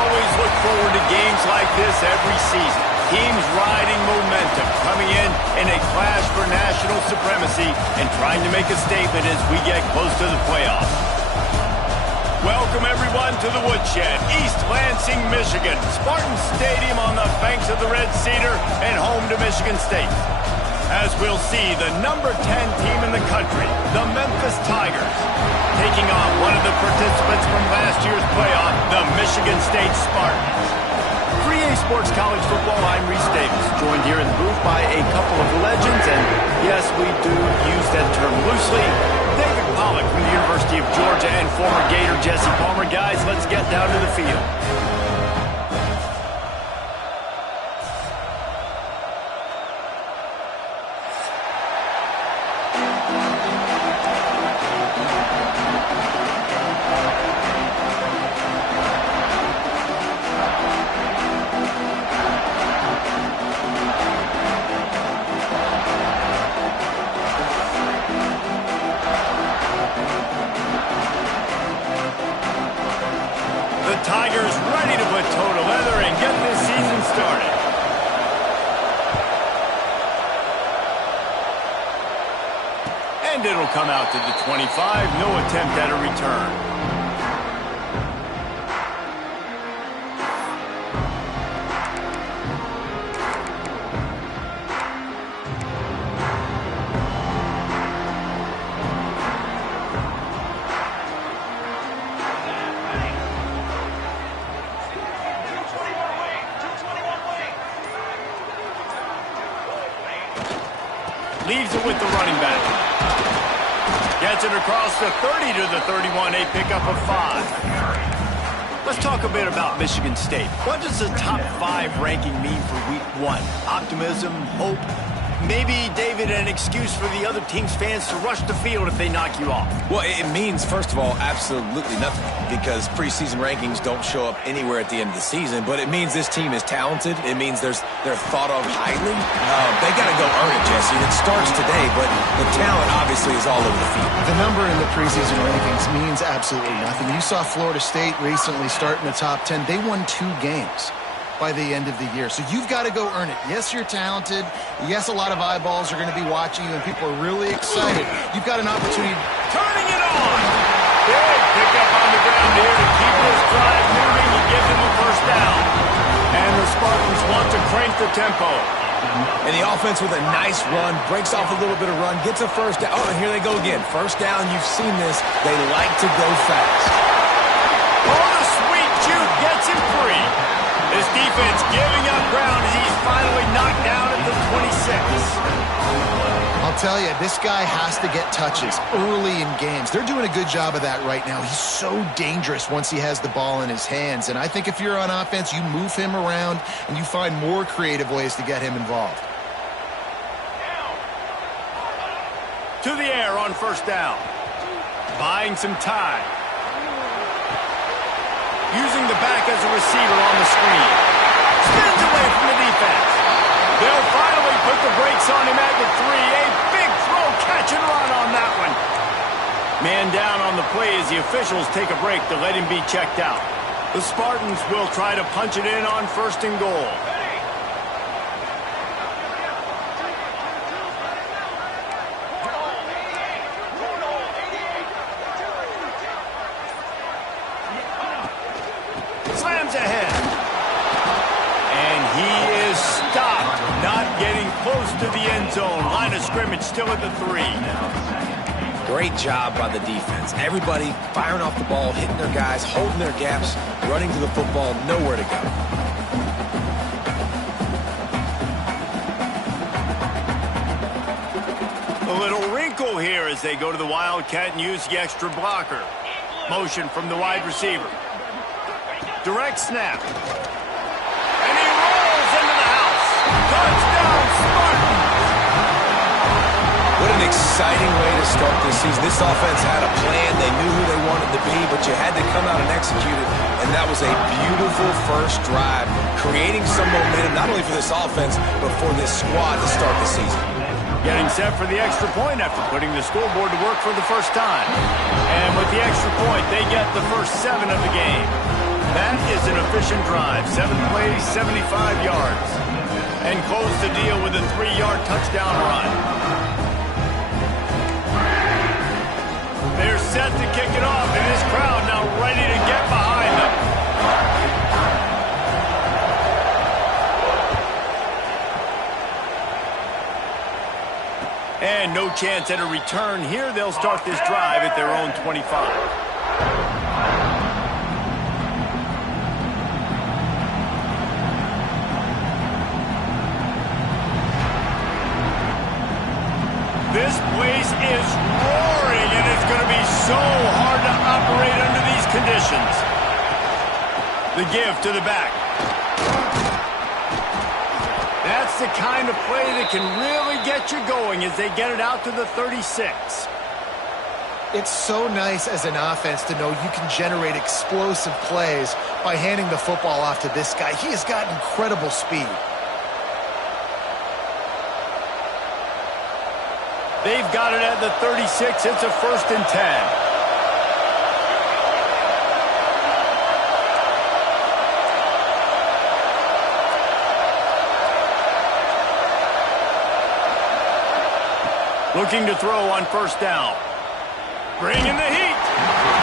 always look forward to games like this every season. Teams riding momentum, coming in a clash for national supremacy and trying to make a statement as we get close to the playoffs. Welcome, everyone, to the Woodshed, East Lansing, Michigan. Spartan Stadium on the banks of the Red Cedar and home to Michigan State. As we'll see, the number 10 team in the country, the Memphis Tigers, taking on one of the participants from last year's playoff, the Michigan State Spartans. 3A Sports College Football, I'm Reese Davis, joined here in the booth by a couple of legends, and yes, we do use that term loosely. David Pollack from the University of Georgia and former Gator Jesse Palmer. Guys, let's get down to the field. Tigers ready to put toe to leather and get this season started. And it'll come out to the 25. No attempt at a return. Leaves it with the running back. Gets it across the 30 to the 31, a pickup of 5. Let's talk a bit about Michigan State. What does the top 5 ranking mean for week 1? Optimism, hope, maybe, David, an excuse for the other team's fans to rush the field if they knock you off? Well, it means, first of all, absolutely nothing, because preseason rankings don't show up anywhere at the end of the season, but it means this team is talented. It means they're thought of highly. They got to go earn it, Jesse. And it starts today, but the talent obviously is all over the field. The number in the preseason rankings means absolutely nothing. You saw Florida State recently start in the top 10. They won 2 games by the end of the year. So you've got to go earn it. Yes, you're talented. Yes, a lot of eyeballs are going to be watching you, and people are really excited. You've got an opportunity. Turning it on! Big pickup on the ground here to keep this drive moving and give them a first down. And the Spartans want to crank the tempo. And the offense with a nice run, breaks off a little bit of run, gets a first down. Oh, and here they go again. First down, you've seen this. They like to go fast. Oh, the sweet juke gets him free. This defense giving up ground as he's finally knocked down at the 26. I'll tell you, this guy has to get touches early in games. They're doing a good job of that right now. He's so dangerous once he has the ball in his hands. And I think if you're on offense, you move him around and you find more creative ways to get him involved. To the air on first down. Buying some time. Using the back as a receiver on the screen. Spins away from the defense. They'll finally put the brakes on him at the 3. A big throw, catch and run on that one. Man down on the play as the officials take a break to let him be checked out. The Spartans will try to punch it in on first and goal. Slams ahead. And he is stopped. Not getting close to the end zone. Line of scrimmage still at the 3. Great job by the defense. Everybody firing off the ball, hitting their guys, holding their gaps, running to the football, nowhere to go. A little wrinkle here as they go to the Wildcat and use the extra blocker. Motion from the wide receiver. Direct snap. And he rolls into the house. Touchdown, Spartans! What an exciting way to start this season. This offense had a plan. They knew who they wanted to be, but you had to come out and execute it. And that was a beautiful first drive, creating some momentum, not only for this offense, but for this squad to start the season. Getting set for the extra point after putting the scoreboard to work for the first time. And with the extra point, they get the first 7 of the game. That is an efficient drive. 7 plays, 75 yards. And close the deal with a 3-yard touchdown run. They're set to kick it off, and this crowd now ready to get behind them. And no chance at a return here. They'll start this drive at their own 25. This place is roaring, and it's going to be so hard to operate under these conditions. The give to the back. That's the kind of play that can really get you going as they get it out to the 36. It's so nice as an offense to know you can generate explosive plays by handing the football off to this guy. He has got incredible speed. They've got it at the 36. It's a 1st and 10. Looking to throw on 1st down. Bringing the heat.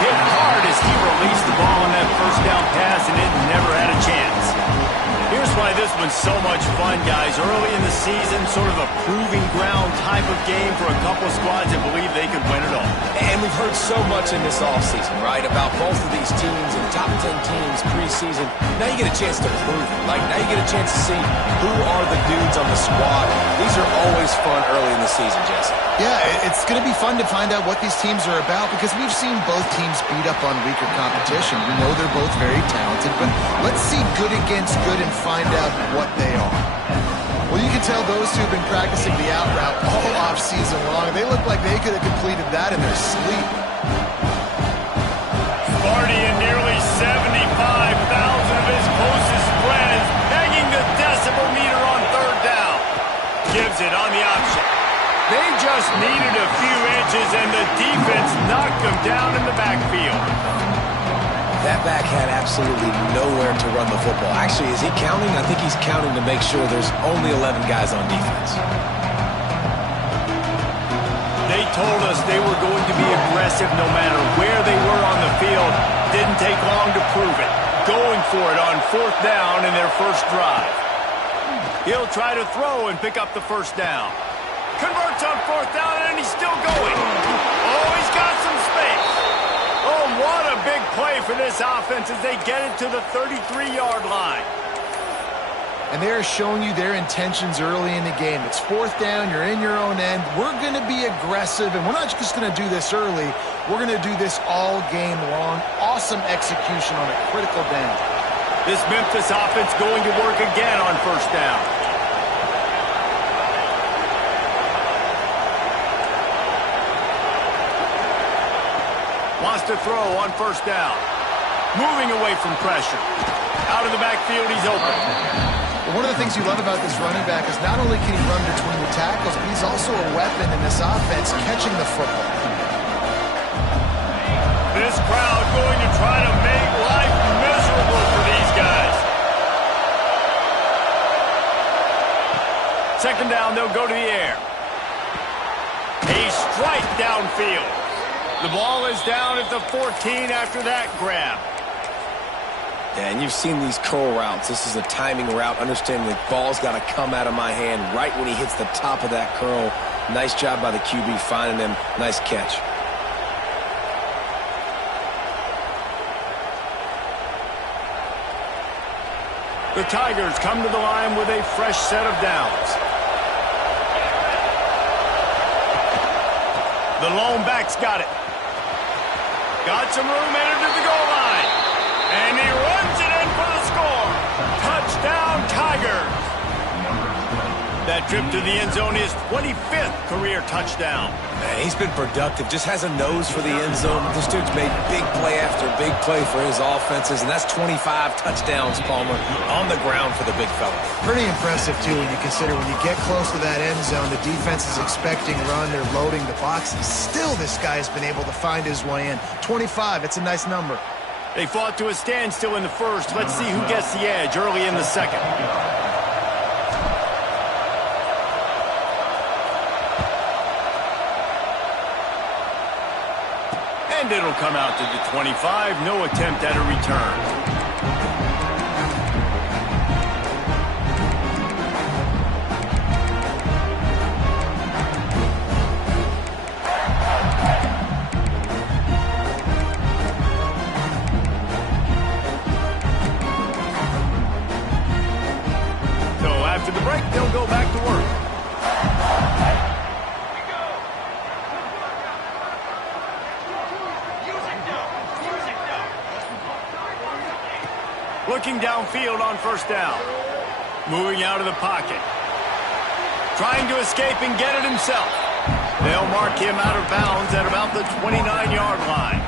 Hit hard as he released the ball on that 1st down pass, and it never had a chance. Here's why this one's so much fun, guys. Early in the season, sort of a proving ground type of game for a couple of squads that believe they could win it all. And we've heard so much in this offseason, right, about both of these teams and top 10 teams preseason. Now you get a chance to prove it. Like, now you get a chance to see who are the dudes on the squad. These are always fun early in the season, Jesse. Yeah, it's going to be fun to find out what these teams are about because we've seen both teams beat up on weaker competition. We know they're both very talented, but let's see good against good and find out what they are. Well, you can tell those two have been practicing the out route all off season long. They look like they could have completed that in their sleep. Sparty and nearly 75,000 of his closest friends hanging the decibel meter on 3rd down. Gives it on the option. They just needed a few inches, and the defense knocked them down in the backfield. That back had absolutely nowhere to run the football. Actually, is he counting? I think he's counting to make sure there's only 11 guys on defense. They told us they were going to be aggressive no matter where they were on the field. Didn't take long to prove it. Going for it on 4th down in their first drive. He'll try to throw and pick up the 1st down. Converts on 4th down, and he's still going. Oh, he's got some space. Oh, what a big play for this offense as they get it to the 33-yard line. And they're showing you their intentions early in the game. It's 4th down, you're in your own end. We're going to be aggressive, and we're not just going to do this early. We're going to do this all game long. Awesome execution on a critical down. This Memphis offense going to work again on 1st down. Wants to throw on 1st down. Moving away from pressure. Out of the backfield, he's open. Well, one of the things you love about this running back is not only can he run between the tackles, but he's also a weapon in this offense catching the football. This crowd going to try to make life miserable for these guys. 2nd down, they'll go to the air. A strike downfield. The ball is down at the 14 after that grab. Yeah, and you've seen these curl routes. This is a timing route. Understanding the ball's got to come out of my hand right when he hits the top of that curl. Nice job by the QB finding him. Nice catch. The Tigers come to the line with a fresh set of downs. The lone back's got it. Got some room headed to the goal line. And he runs it in for the score. Touchdown, Tigers. That trip to the end zone is 25th career touchdown. Man, he's been productive. Just has a nose for the end zone. This dude's made big play after big play for his offenses, and that's 25 touchdowns, Palmer, on the ground for the big fella. Pretty impressive, too, when you consider when you get close to that end zone, the defense is expecting run, they're loading the box, and still this guy has been able to find his way in. 25, it's a nice number. They fought to a standstill in the first. Let's see who gets the edge early in the second. And it'll come out to the 25. No attempt at a return. After the break, they'll go back to work. Looking downfield on first down. Moving out of the pocket. Trying to escape and get it himself. They'll mark him out of bounds at about the 29-yard line.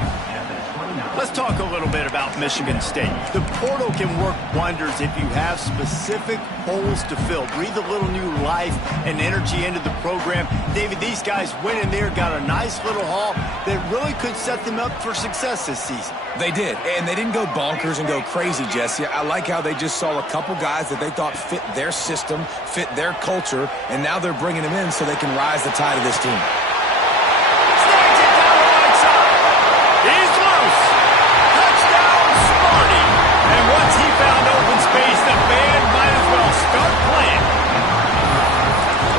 Let's talk a little bit about Michigan State. The portal can work wonders if you have specific holes to fill. Breathe a little new life and energy into the program. David, these guys went in there, got a nice little haul that really could set them up for success this season. They did, and they didn't go bonkers and go crazy, Jesse. I like how they just saw a couple guys that they thought fit their system, fit their culture, and now they're bringing them in so they can rise the tide of this team. Snags it down the right side. He's loose. And once he found open space, the band might as well start playing.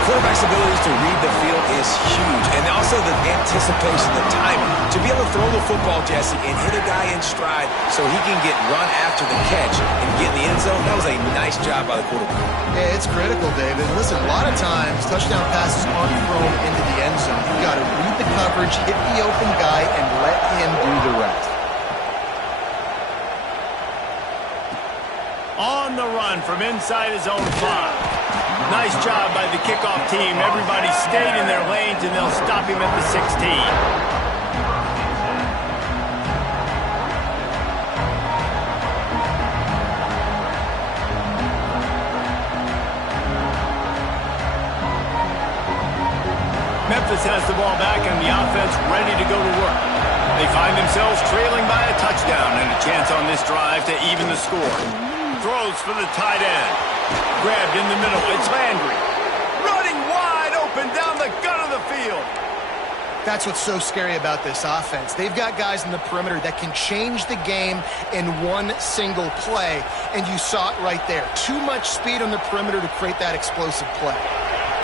Quarterback's abilities to read the field is huge, and also the anticipation, the timing. To be able to throw the football, Jesse, and hit a guy in stride so he can get run after the catch and get in the end zone, that was a nice job by the quarterback. Yeah, it's critical, David. Listen, a lot of times, touchdown passes aren't thrown into the end zone. You've got to read the coverage, hit the open guy, and let him do the rest. On the run from inside his own 5. Nice job by the kickoff team. Everybody stayed in their lanes, and they'll stop him at the 16. Memphis has the ball back, and the offense ready to go to work. They find themselves trailing by a touchdown and a chance on this drive to even the score. Throws for the tight end. Grabbed in the middle. It's Landry. Running wide open down the gut of the field. That's what's so scary about this offense. They've got guys in the perimeter that can change the game in one single play, and you saw it right there. Too much speed on the perimeter to create that explosive play.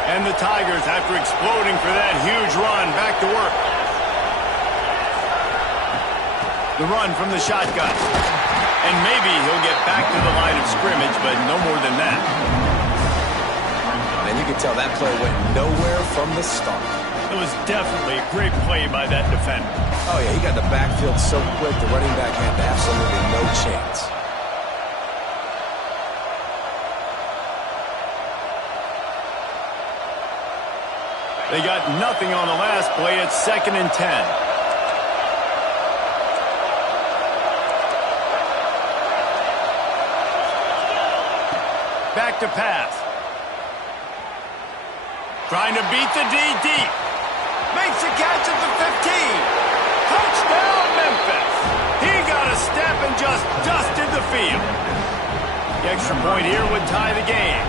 And the Tigers, after exploding for that huge run, back to work. The run from the shotgun. And maybe he'll get back to the line of scrimmage, but no more than that. And you can tell that play went nowhere from the start. It was definitely a great play by that defender. Oh, yeah, he got the backfield so quick, the running back had absolutely no chance. They got nothing on the last play. It's 2nd and 10. Back to pass. Trying to beat the D deep. Makes a catch at the 15. Touchdown, Memphis. He got a step and just dusted the field. The extra point here would tie the game.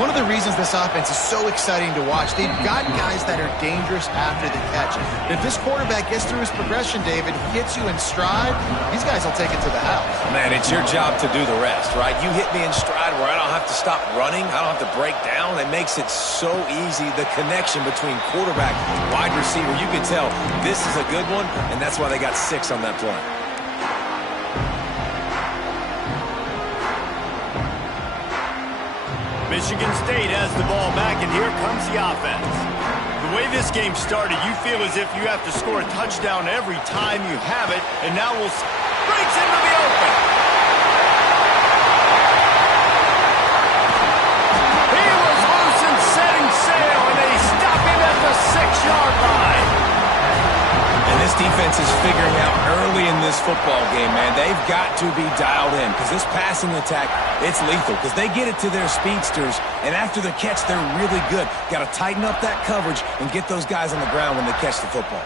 One of the reasons this offense is so exciting to watch, they've got guys that are dangerous after the catch. If this quarterback gets through his progression, David, hits you in stride, these guys will take it to the house. Man, it's your job to do the rest, right? You hit me in stride where I don't have to stop running. I don't have to break down. It makes it so easy, the connection between quarterback and wide receiver. You can tell this is a good one, and that's why they got 6 on that play. Michigan State has the ball back, and here comes the offense. The way this game started, you feel as if you have to score a touchdown every time you have it, and now breaks into the open. He was loose and setting sail, and they stop him at the 6-yard line. And this defense is figuring out early in this football game, man. They've got to be dialed in because this passing attack, it's lethal because they get it to their speedsters, and after the catch, they're really good. Got to tighten up that coverage and get those guys on the ground when they catch the football.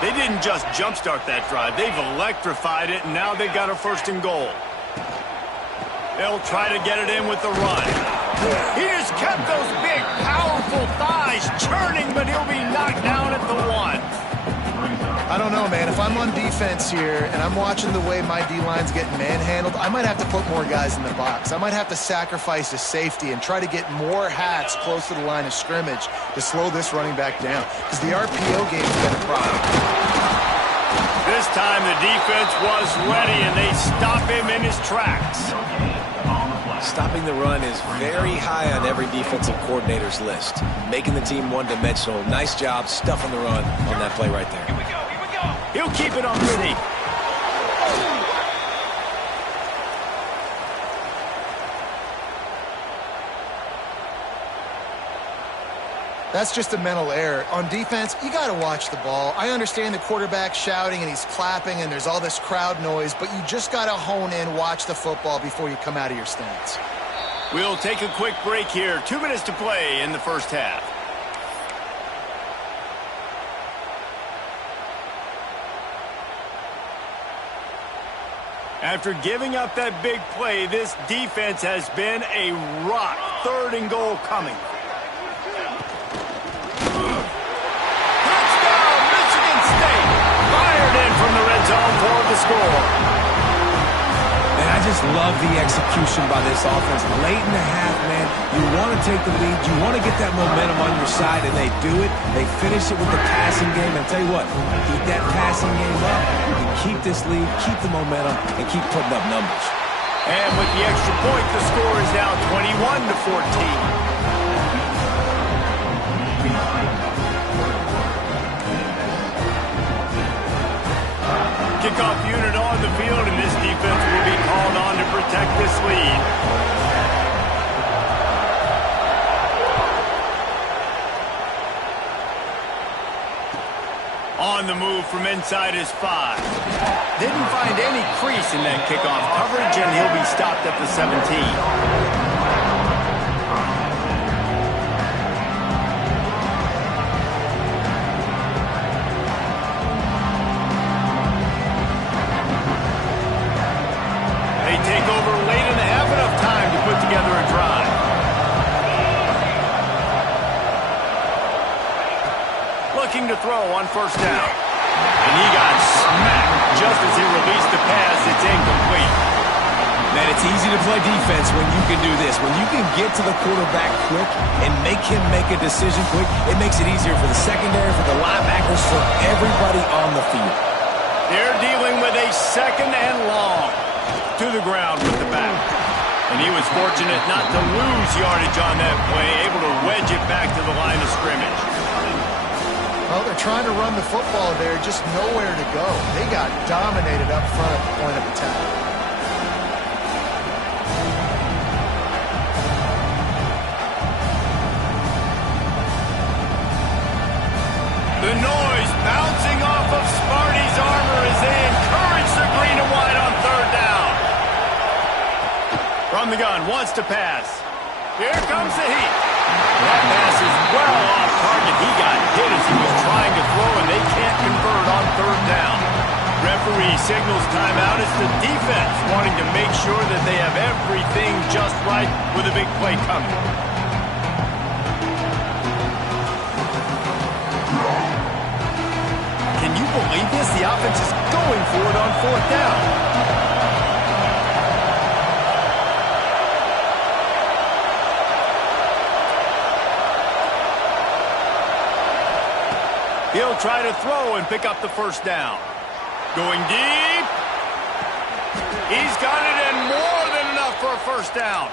They didn't just jumpstart that drive. They've electrified it, and now they've got a 1st and goal. They'll try to get it in with the run. He just kept those big, powerful thighs churning, but he'll be knocked down at the 1. I don't know, man. If I'm on defense here and I'm watching the way my D-line's getting manhandled, I might have to put more guys in the box. I might have to sacrifice a safety and try to get more hats close to the line of scrimmage to slow this running back down, because the RPO game's been a problem. This time the defense was ready, and they stop him in his tracks. Stopping the run is very high on every defensive coordinator's list. Making the team one-dimensional. Nice job stuffing the run on that play right there. Here we go. He'll keep it on the knee. That's just a mental error. On defense, you got to watch the ball. I understand the quarterback shouting and he's clapping and there's all this crowd noise, but you just got to hone in, watch the football before you come out of your stance. We'll take a quick break here. 2 minutes to play in the 1st half. After giving up that big play, this defense has been a rock. 3rd and goal coming. From the red zone for the score. And I just love the execution by this offense. Late in the half, man, you want to take the lead. You want to get that momentum on your side, and they do it. They finish it with the passing game. And I'll tell you what, keep that passing game up. You can keep this lead, keep the momentum, and keep putting up numbers. And with the extra point, the score is now 21-14. Kickoff unit on the field, and this defense will be called on to protect this lead. On the move from inside his 5. Didn't find any crease in that kickoff coverage, and he'll be stopped at the 17. Take over late in the half, enough time to put together a drive. Looking to throw on 1st down. And he got smacked just as he released the pass. It's incomplete. Man, it's easy to play defense when you can do this. When you can get to the quarterback quick and make him make a decision quick, it makes it easier for the secondary, for the linebackers, for everybody on the field. They're dealing with a 2nd and long. To the ground with the back. And he was fortunate not to lose yardage on that play, able to wedge it back to the line of scrimmage. Well, they're trying to run the football there, just nowhere to go. They got dominated up front at the point of attack. The noise bouncing off of Sparty's armor as they encourage the green and white on 3rd down. From the gun, wants to pass. Here comes the heat. That pass is well off target. He got hit as he was trying to throw, and they can't convert on 3rd down. Referee signals timeout. It's the defense wanting to make sure that they have everything just right with a big play coming. Can you believe this? The offense is going for it on 4th down. He'll try to throw and pick up the 1st down. Going deep. He's got it, and more than enough for a 1st down.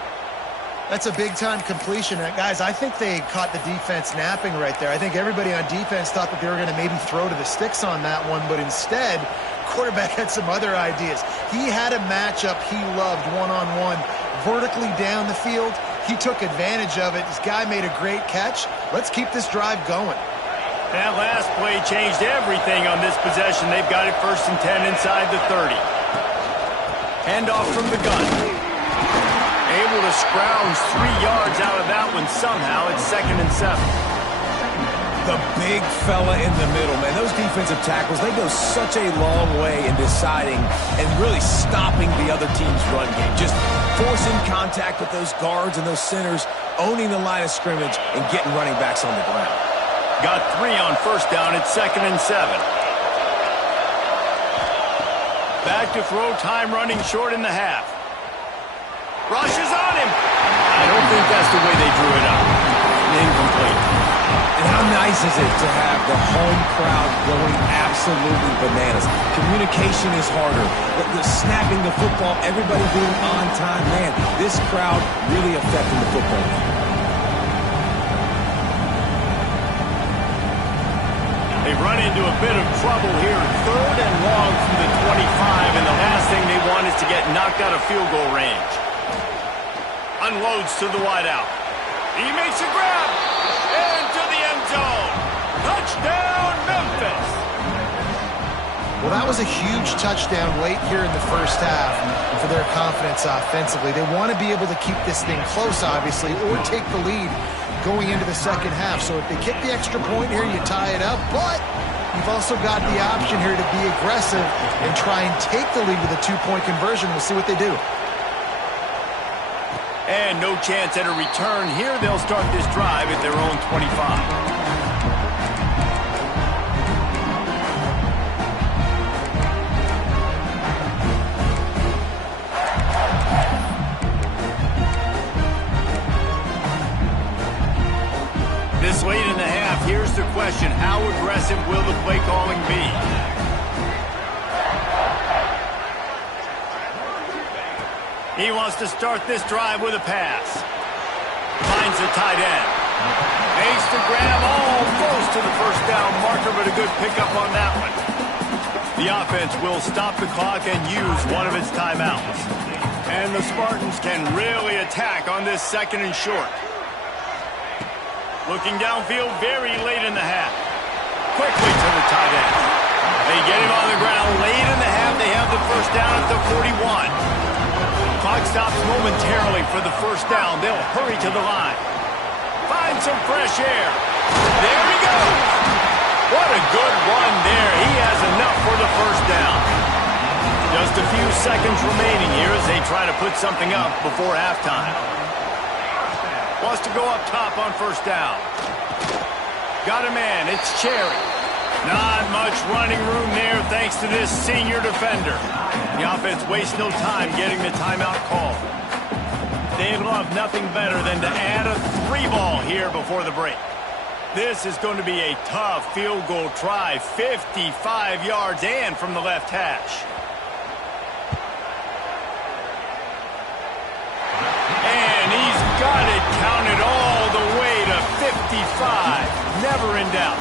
That's a big-time completion. Guys, I think they caught the defense napping right there. I think everybody on defense thought that they were going to maybe throw to the sticks on that one, but instead, quarterback had some other ideas. He had a matchup he loved one-on-one, vertically down the field. He took advantage of it. This guy made a great catch. Let's keep this drive going. That last play changed everything on this possession. They've got it 1st and 10 inside the 30. Handoff from the gun. Able to scrounge 3 yards out of that one somehow. It's 2nd and 7. The big fella in the middle, man. Those defenses defensive tackles, they go such a long way in deciding and really stopping the other team's run game. Just forcing contact with those guards and those centers, owning the line of scrimmage, and getting running backs on the ground. Got 3 on first down. It's 2nd and 7. Back to throw, time running short in the half. Rushes on him. I don't think that's the way they drew it up. Incomplete. And how nice is it to have the home crowd going absolutely bananas? Communication is harder. The snapping the football, everybody being on time. Man, this crowd really affecting the football game. They run into a bit of trouble here. 3rd and long from the 25, and the last thing they want is to get knocked out of field goal range. Unloads to the wideout. He makes a grab. Into the end zone. Touchdown, Memphis. Well, that was a huge touchdown late here in the first half for their confidence offensively. They want to be able to keep this thing close, obviously, or take the lead going into the second half. So if they kick the extra point here, you tie it up. But you've also got the option here to be aggressive and try and take the lead with a 2-point conversion. We'll see what they do. And no chance at a return here. They'll start this drive at their own 25. This late in the half, here's the question. How aggressive will the play calling be? He wants to start this drive with a pass. Finds the tight end. Makes the grab almost to the first down marker, but a good pickup on that one. The offense will stop the clock and use one of its timeouts. And the Spartans can really attack on this 2nd and short. Looking downfield very late in the half. Quickly to the tight end. They get him on the ground late in the half. They have the first down at the 41. Clock stops momentarily for the first down. They'll hurry to the line. Find some fresh air. There he goes. What a good run there. He has enough for the first down. Just a few seconds remaining here as they try to put something up before halftime. Wants to go up top on first down. Got a man. It's Cherry. Not much running room there thanks to this senior defender. The offense wastes no time getting the timeout call. They'd love nothing better than to add a 3-ball here before the break. This is going to be a tough field goal try. 55 yards and from the left hash. And he's got it counted all the way to 55. Never in doubt.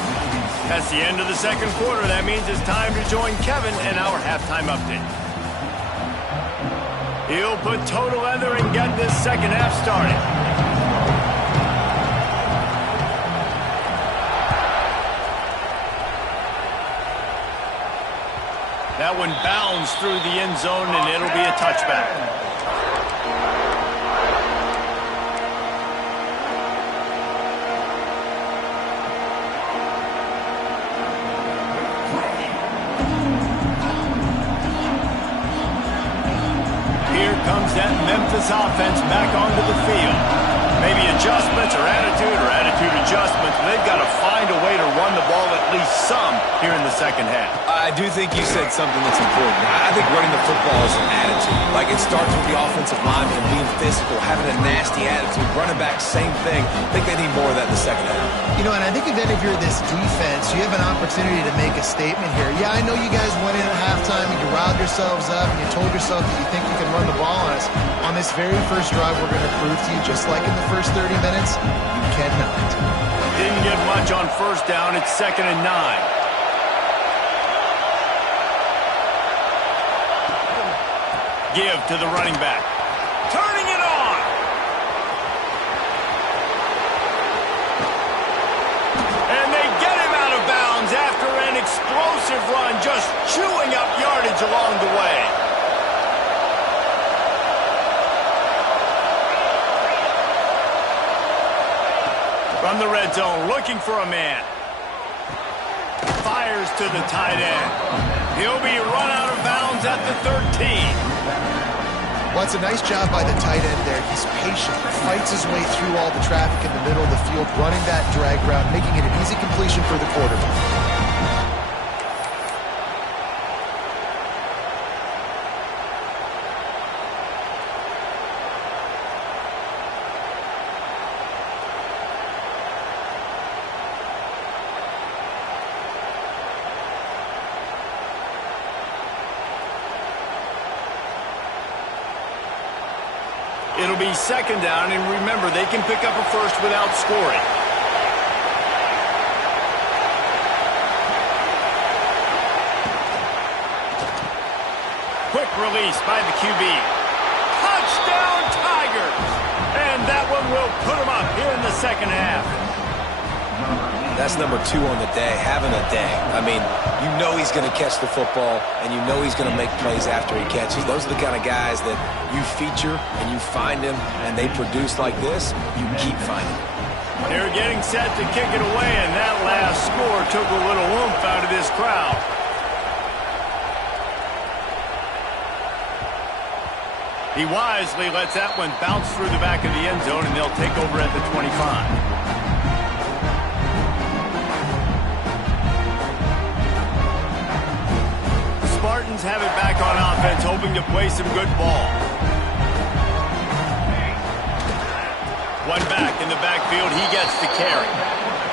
That's the end of the second quarter. That means it's time to join Kevin in our halftime update. He'll put total leather and get this second half started. That one bounds through the end zone, and it'll be a touchback. Comes that Memphis offense back onto the field. Maybe adjustments or attitude adjustments. They've got to find a way to run the ball at least some here in the second half. I do think you said something that's important. I think running the football is an attitude. Like, it starts with the offensive lineman being physical, having a nasty attitude. Running back, same thing. I think they need more of that in the second half. You know, and I think if you're this defense, you have an opportunity to make a statement here. Yeah, I know you guys went in at halftime and you riled yourselves up and you told yourself that you think you can run the ball on us. On this very first drive, we're going to prove to you, just like in the first 30 minutes, you cannot. Didn't get much on first down. It's 2nd and 9. Give to the running back. Turning it on. And they get him out of bounds after an explosive run, just chewing up yardage along the way. From the red zone, looking for a man. Fires fires to the tight end. He'll be run out of bounds at the 13. Well, it's a nice job by the tight end there. He's patient, fights his way through all the traffic in the middle of the field, running that drag route, making it an easy completion for the quarterback. It'll be second down, and remember, they can pick up a first without scoring. Quick release by the QB. Touchdown, Tigers! And that one will put them up here in the second half. That's number 2 on the day, having a day. I mean, you know he's going to catch the football, and you know he's going to make plays after he catches. Those are the kind of guys that you feature, and you find them, and they produce like this, you keep finding them. They're getting set to kick it away, and that last score took a little oomph out of this crowd. He wisely lets that one bounce through the back of the end zone, and they'll take over at the 25. Spartans have it back on offense, hoping to play some good ball. One back in the backfield, he gets the carry.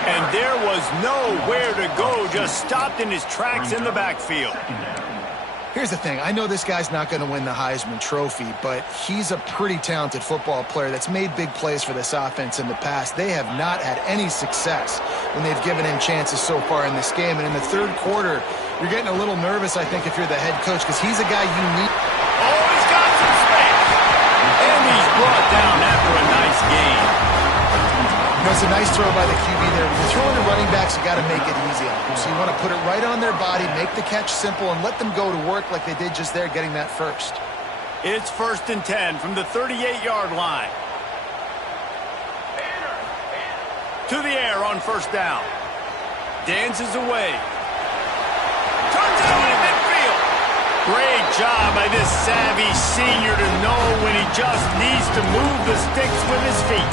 And there was nowhere to go, just stopped in his tracks in the backfield. Here's the thing. I know this guy's not going to win the Heisman Trophy, but he's a pretty talented football player that's made big plays for this offense in the past. They have not had any success when they've given him chances so far in this game. And in the third quarter, you're getting a little nervous, I think, if you're the head coach, because he's a guy you need. Oh, he's got some space. And he's brought down after a nice game. You know, it's a nice throw by the QB there. When you're throwing to running backs, you got to make it easy on them. So you want to put it right on their body, make the catch simple, and let them go to work like they did just there, getting that first. It's 1st and 10 from the 38-yard line. To the air on first down. Dances away. Turns out in midfield. Great job by this savvy senior to know when he just needs to move the sticks with his feet.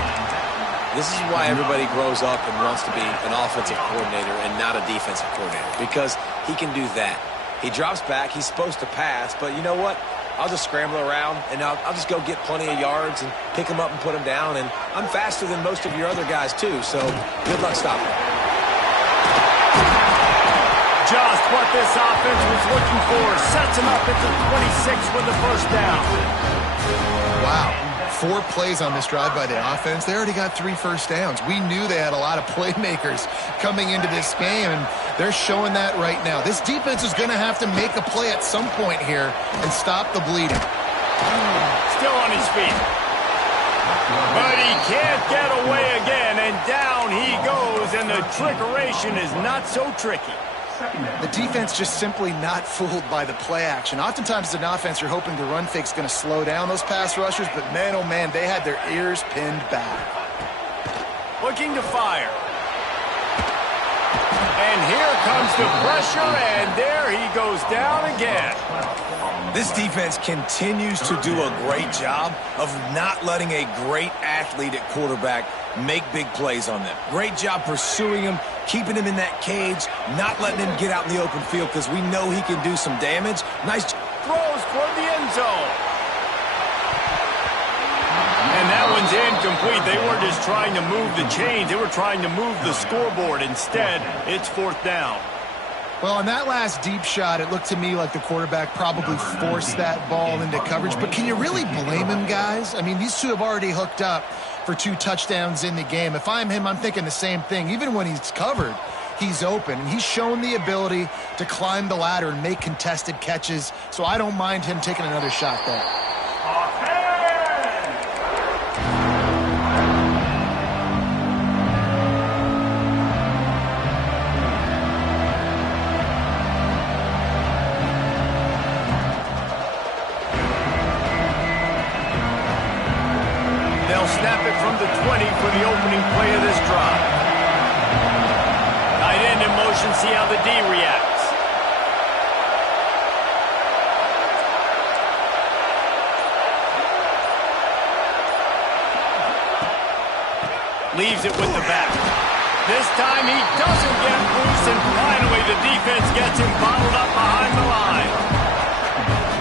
This is why everybody grows up and wants to be an offensive coordinator and not a defensive coordinator, because he can do that. He drops back. He's supposed to pass, but you know what? I'll just scramble around, and I'll just go get plenty of yards and pick them up and put them down, and I'm faster than most of your other guys, too, so good luck stopping. Just what this offense was looking for. Sets him up at the 26 with the first down. Wow. 4 plays on this drive by the offense. They already got 3 first downs. We knew they had a lot of playmakers coming into this game, and they're showing that right now. This defense is going to have to make a play at some point here and stop the bleeding. Still on his feet. But he can't get away again, and down he goes, and the trickeration is not so tricky. The defense just simply not fooled by the play action. Oftentimes as an offense, you're hoping the run fake's going to slow down those pass rushers, but man, oh man, they had their ears pinned back. Looking to fire. And here comes the pressure, and there he goes down again. This defense continues to do a great job of not letting a great athlete at quarterback make big plays on them. Great job pursuing him, keeping him in that cage, not letting him get out in the open field because we know he can do some damage. Nice throws toward the end zone. And that one's incomplete. They weren't just trying to move the chains. They were trying to move the scoreboard. Instead, it's 4th down. Well, on that last deep shot, it looked to me like the quarterback probably forced that ball into coverage. But can you really blame him, guys? I mean, these two have already hooked up for 2 touchdowns in the game. If I'm him, I'm thinking the same thing. Even when he's covered, he's open. And he's shown the ability to climb the ladder and make contested catches. So I don't mind him taking another shot there. Snap it from the 20 for the opening play of this drive. Tight end in motion, see how the D reacts. leaves it with the back. This time he doesn't get loose, and finally the defense gets him bottled up behind the line.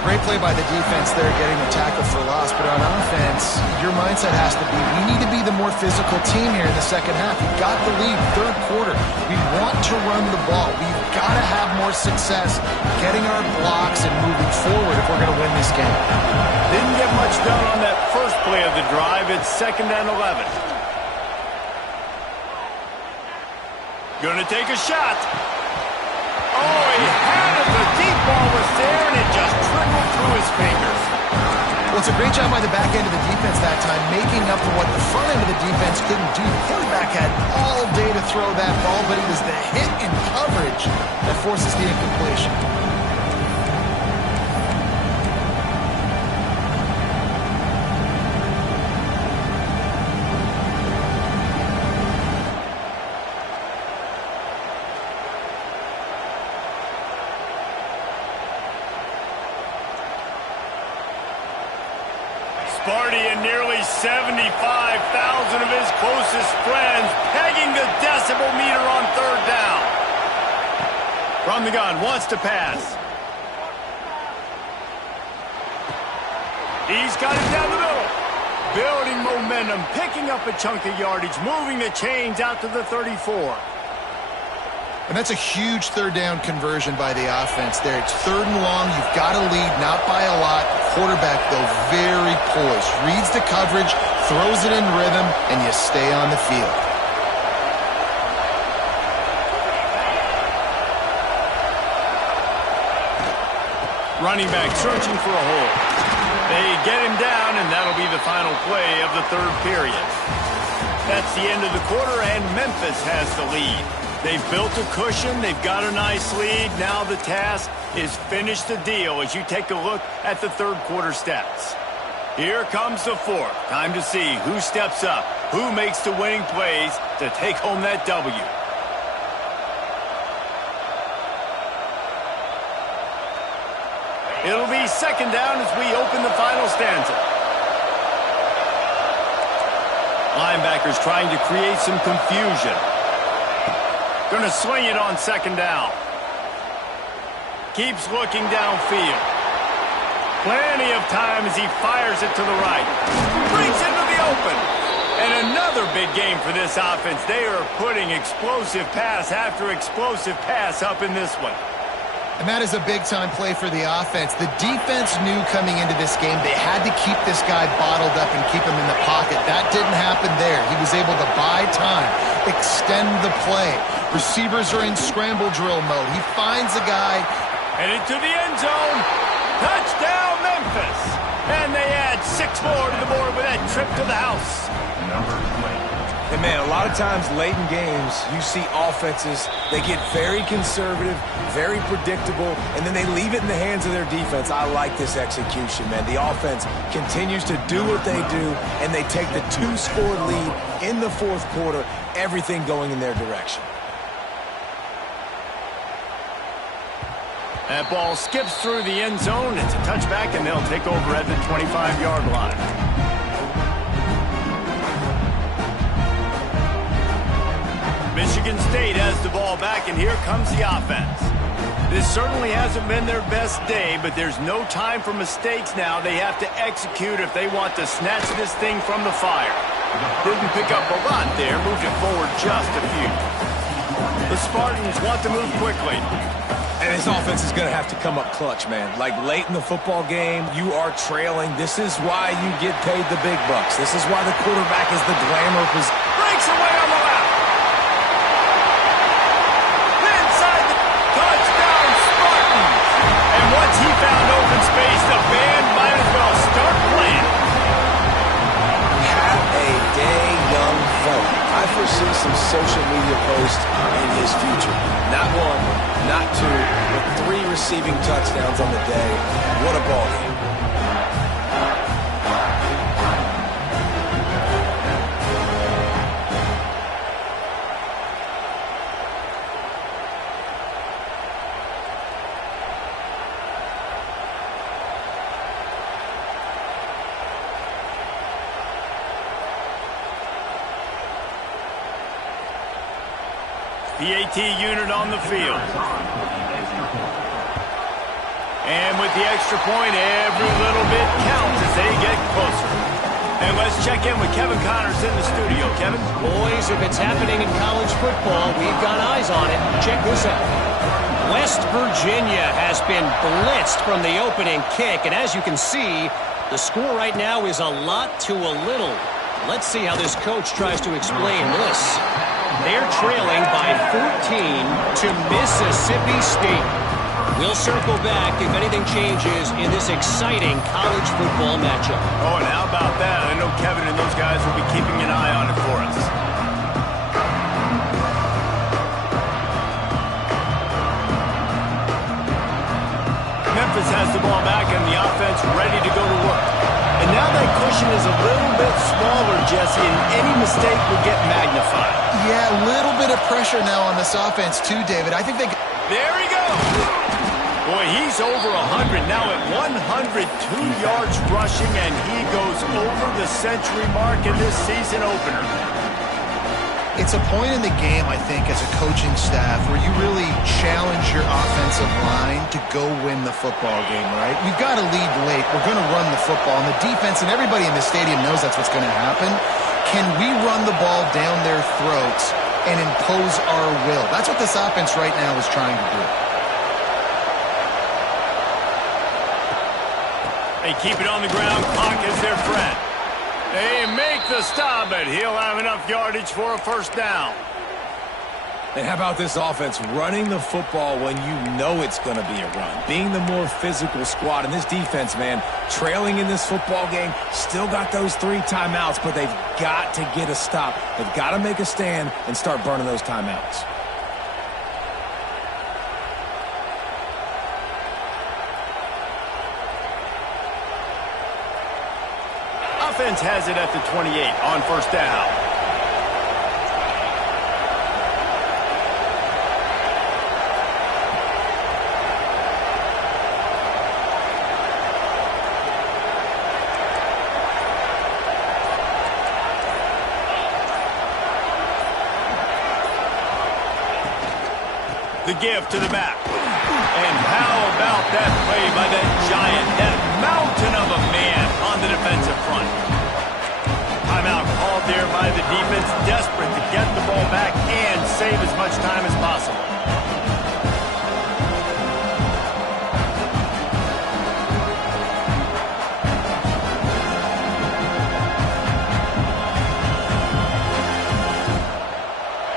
Great play by the defense there, getting the tackle for loss. But on offense, your mindset has to be, we need to be the more physical team here in the second half. We've got the lead, third quarter. We want to run the ball. We've got to have more success getting our blocks and moving forward if we're going to win this game. Didn't get much done on that first play of the drive. It's 2nd and 11. Gonna take a shot. Oh, he had it. The deep ball was there, and it just trickled through his fingers. Well, it's a great job by the back end of the defense that time, making up for what the front end of the defense couldn't do. The quarterback had all day to throw that ball, but it was the hit in coverage that forces the incompletion. Sparty and nearly 75,000 of his closest friends pegging the decibel meter on 3rd down. From the gun, wants to pass. He's got it down the middle. Building momentum, picking up a chunk of yardage, moving the chains out to the 34. And that's a huge 3rd down conversion by the offense there. It's 3rd and long. You've got to lead, not by a lot. Quarterback, though, very poised. Reads the coverage, throws it in rhythm, and you stay on the field. Running back searching for a hole. They get him down, and that'll be the final play of the 3rd period. That's the end of the quarter, and Memphis has the lead. They've built a cushion. They've got a nice lead. Now the task is finish the deal as you take a look at the 3rd quarter stats. Here comes the 4th. Time to see who steps up, who makes the winning plays to take home that W. It'll be 2nd down as we open the final stanza. Linebackers trying to create some confusion. Going to sling it on 2nd down. Keeps looking downfield. Plenty of time as he fires it to the right. Brings into the open. And another big game for this offense. They are putting explosive pass after explosive pass up in this one. And that is a big-time play for the offense. The defense knew coming into this game they had to keep this guy bottled up and keep him in the pocket. That didn't happen there. He was able to buy time, extend the play. Receivers are in scramble drill mode. He finds a guy. Headed to the end zone. Touchdown, Memphis. And they add 6 more to the board with that trip to the house. And, man, a lot of times late in games, you see offenses, they get very conservative, very predictable, and then they leave it in the hands of their defense. I like this execution, man. The offense continues to do what they do, and they take the 2-score lead in the 4th quarter, everything going in their direction. That ball skips through the end zone. It's a touchback, and they'll take over at the 25-yard line. Michigan State has the ball back, and here comes the offense. This certainly hasn't been their best day, but there's no time for mistakes now. They have to execute if they want to snatch this thing from the fire. Didn't pick up a lot there, moved it forward just a few. The Spartans want to move quickly. And this offense is going to have to come up clutch, man. Like late in the football game, you are trailing. This is why you get paid the big bucks. This is why the quarterback is the glamour position. Breaks away on the left. Once he found open space, the band might as well start playing. Have a day, young fella. I foresee some social media posts in his future. Not 1, not 2, but 3 receiving touchdowns on the day. What a ball game. PAT unit on the field. And with the extra point, every little bit counts as they get closer. And let's check in with Kevin Connors in the studio. Kevin? Boys, if it's happening in college football, we've got eyes on it. Check this out. West Virginia has been blitzed from the opening kick, and as you can see, the score right now is a lot to a little. Let's see how this coach tries to explain this. They're trailing by 14 to Mississippi State. We'll circle back if anything changes in this exciting college football matchup. Oh, and how about that? I know Kevin and those guys will be keeping an eye on it for us. Memphis has the ball back and the offense ready to go to work. And now that cushion is a little bit smaller, Jesse, and any mistake would get magnified. Yeah, a little bit of pressure now on this offense too, David. I think they... There he goes! Boy, he's over 100 now at 102 yards rushing, and he goes over the century mark in this season opener. It's a point in the game, I think, as a coaching staff where you really challenge your offensive line to go win the football game, right? We've got to lead late. We're going to run the football. And the defense and everybody in the stadium knows that's what's going to happen. Can we run the ball down their throats and impose our will? That's what this offense right now is trying to do. They keep it on the ground. Clock is their friend. They make the stop, but he'll have enough yardage for a first down. And how about this offense running the football when you know it's going to be a run? Being the more physical squad. And this defense, man, trailing in this football game, still got those 3 timeouts, but they've got to get a stop. They've got to make a stand and start burning those timeouts. Offense has it at the 28 on first down. The give to the back. And how about that play by that giant, that mountain of a man on the defensive front? Timeout called there by the defense, desperate to get the ball back and save as much time as possible.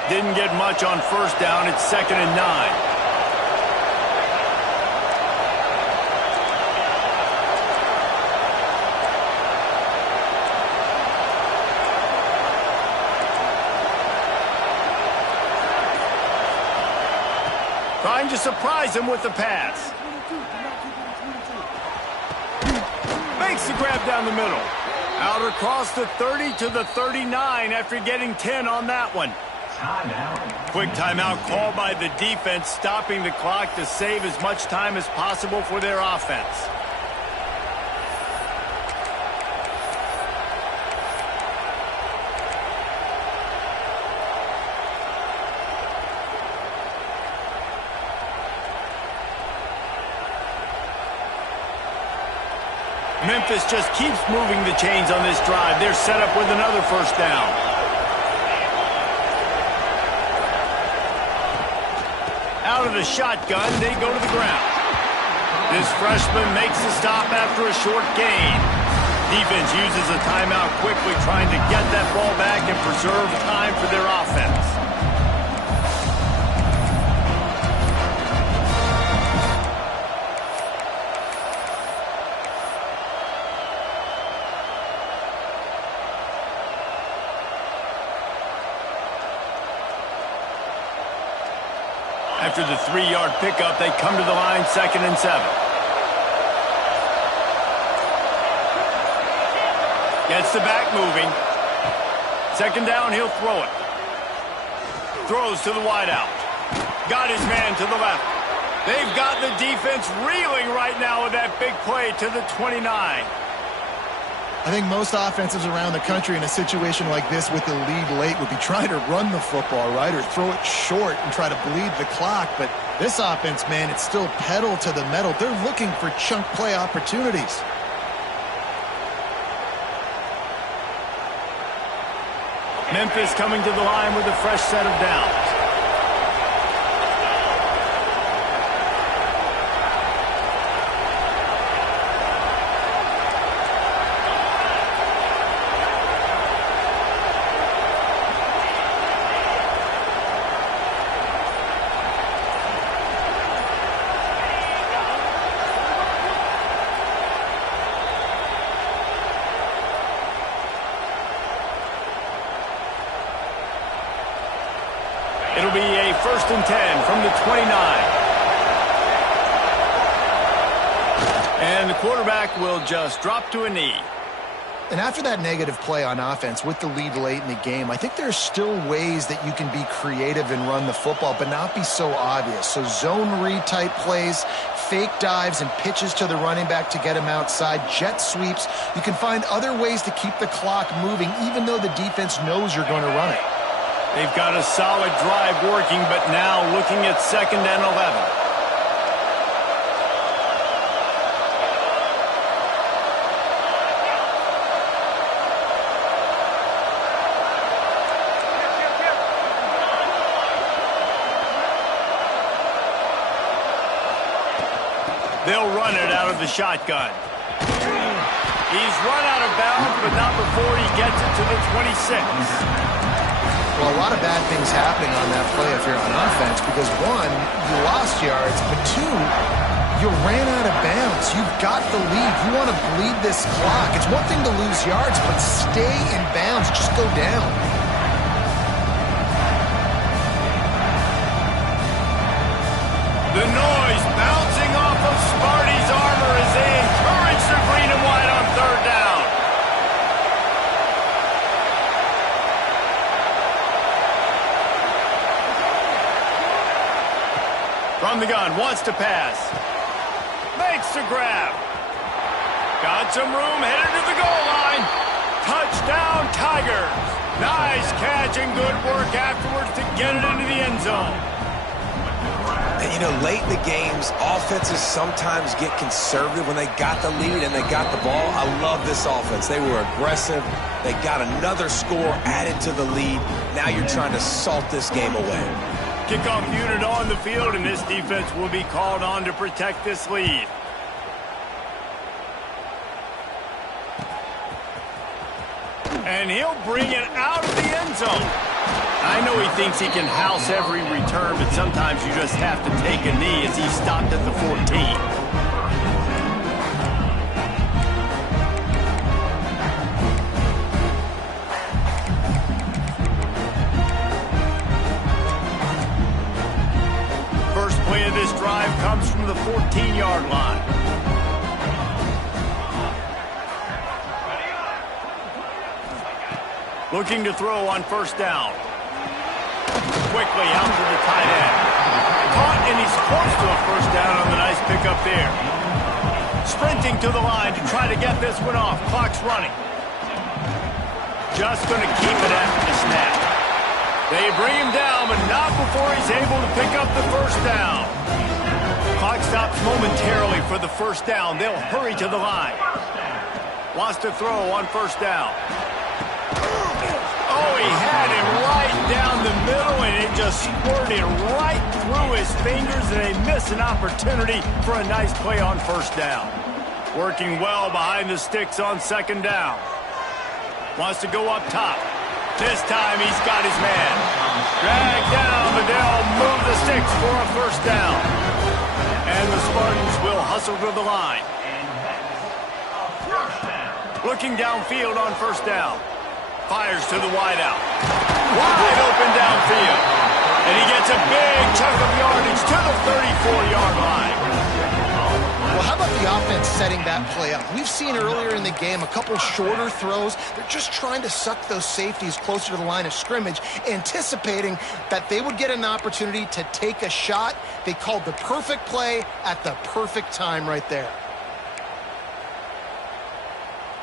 Didn't get much on first down. It's 2nd and 9. Trying to surprise him with the pass. Makes the grab down the middle. Out across the 30 to the 39 after getting 10 on that one. Quick timeout called by the defense, stopping the clock to save as much time as possible for their offense. Memphis just keeps moving the chains on this drive. They're set up with another first down. Out of the shotgun, they go to the ground. This freshman makes the stop after a short gain. Defense uses a timeout quickly, trying to get that ball back and preserve time for their offense. After the 3-yard pickup, they come to the line, 2nd and 7. Gets the back moving. 2nd down, he'll throw it. Throws to the wideout. Got his man to the left. They've got the defense reeling right now with that big play to the 29. I think most offenses around the country in a situation like this with the lead late would be trying to run the football, right, or throw it short and try to bleed the clock. But this offense, man, it's still pedal to the metal. They're looking for chunk play opportunities. Memphis coming to the line with a fresh set of downs. It'll be a 1st and 10 from the 29. And the quarterback will just drop to a knee. And after that negative play on offense with the lead late in the game, I think there's still ways that you can be creative and run the football, but not be so obvious. So zone read type plays, fake dives and pitches to the running back to get him outside, jet sweeps. You can find other ways to keep the clock moving, even though the defense knows you're going to run it. They've got a solid drive working, but now looking at 2nd and 11. They'll run it out of the shotgun. He's run out of bounds, but not before he gets it to the 26. Well, a lot of bad things happening on that play if you're on offense because, one, you lost yards, but two, you ran out of bounds. You've got the lead. You want to bleed this clock. It's one thing to lose yards, but stay in bounds. Just go down. The noise bouncing off of Sparty's armor as they encourage the green and white on 3rd down. From the gun, wants to pass. Makes the grab. Got some room, headed to the goal line. Touchdown, Tigers. Nice catch and good work afterwards to get it into the end zone. And, you know, late in the games, offenses sometimes get conservative when they got the lead and they got the ball. I love this offense. They were aggressive. They got another score added to the lead. Now you're trying to salt this game away. Kickoff unit on the field, and this defense will be called on to protect this lead. And he'll bring it out of the end zone. I know he thinks he can house every return, but sometimes you just have to take a knee as he stopped at the 14. This drive comes from the 14-yard line. Looking to throw on 1st down. Quickly out to the tight end. Caught, and he's close to a 1st down on the nice pickup there. Sprinting to the line to try to get this one off. Clock's running. Just going to keep it after the snap. They bring him down, but not before he's able to pick up the 1st down. Clock stops momentarily for the 1st down. They'll hurry to the line. Wants to throw on 1st down. Oh, he had him right down the middle, and it just squirted right through his fingers, and they miss an opportunity for a nice play on 1st down. Working well behind the sticks on 2nd down. Wants to go up top. This time he's got his man. Drag down, but they'll move the sticks for a 1st down. And the Spartans will hustle to the line. Looking downfield on 1st down. Fires to the wideout. Wide open downfield. And he gets a big chunk of yardage to the 34-yard line. Well, how about the offense setting that play up? We've seen earlier in the game a couple shorter throws. They're just trying to suck those safeties closer to the line of scrimmage, anticipating that they would get an opportunity to take a shot. They called the perfect play at the perfect time right there.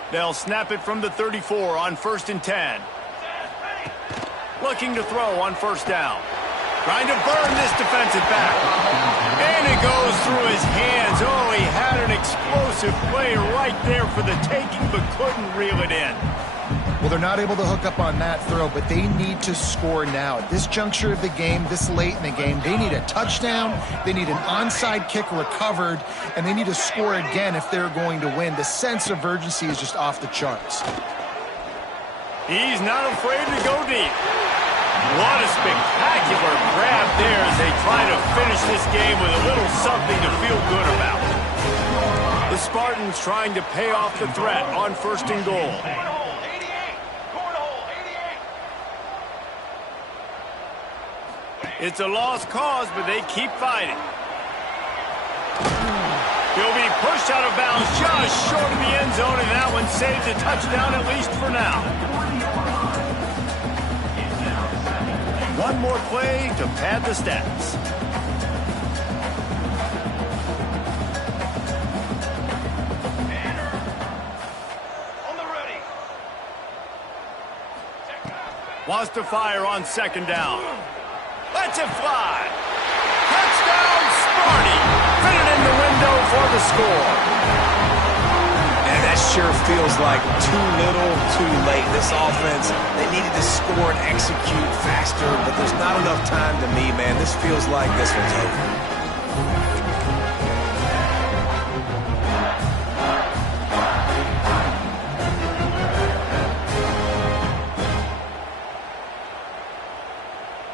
They'll snap it from the 34 on 1st and 10. Looking to throw on 1st down. Trying to burn this defensive back. And it goes through his hands. Oh, he had an explosive play right there for the taking, but couldn't reel it in. Well, they're not able to hook up on that throw, but they need to score now. At this juncture of the game, this late in the game, they need a touchdown, they need an onside kick recovered, and they need to score again if they're going to win. The sense of urgency is just off the charts. He's not afraid to go deep. What a spectacular grab there as they try to finish this game with a little something to feel good about. The Spartans trying to pay off the threat on 1st and goal. It's a lost cause, but they keep fighting. He'll be pushed out of bounds just short of the end zone, and that one saves a touchdown at least for now. One more play to pad the stats. Wants to fire on 2nd down. Lets it fly. Touchdown, Sparty. Fit it in the window for the score. And that sure feels like too little, too late. This offense, they needed to score and execute faster, but there's not enough time to me, man. This feels like this one's over.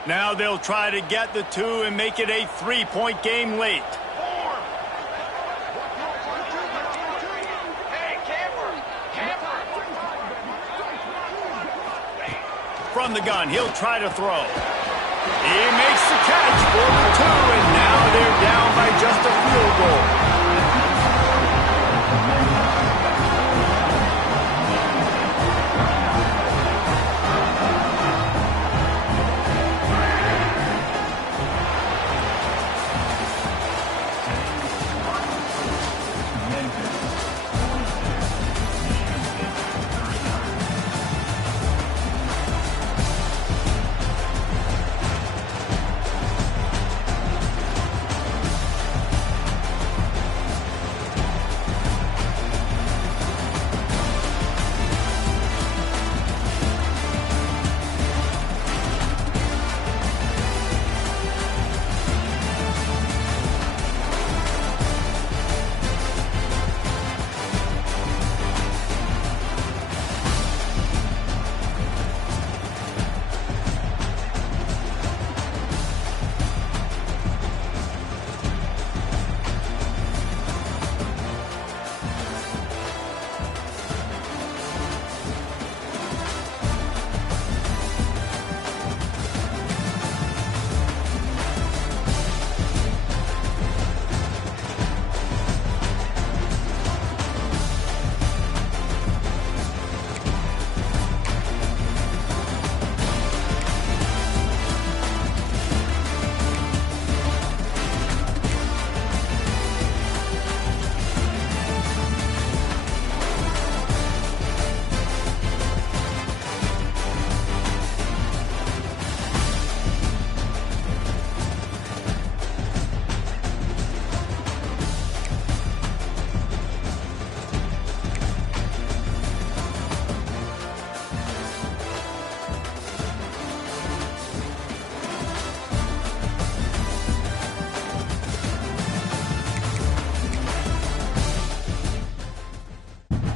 Now they'll try to get the 2 and make it a 3-point game late. From the gun, he'll try to throw. He makes the catch for the 2, and now they're down by just a field goal.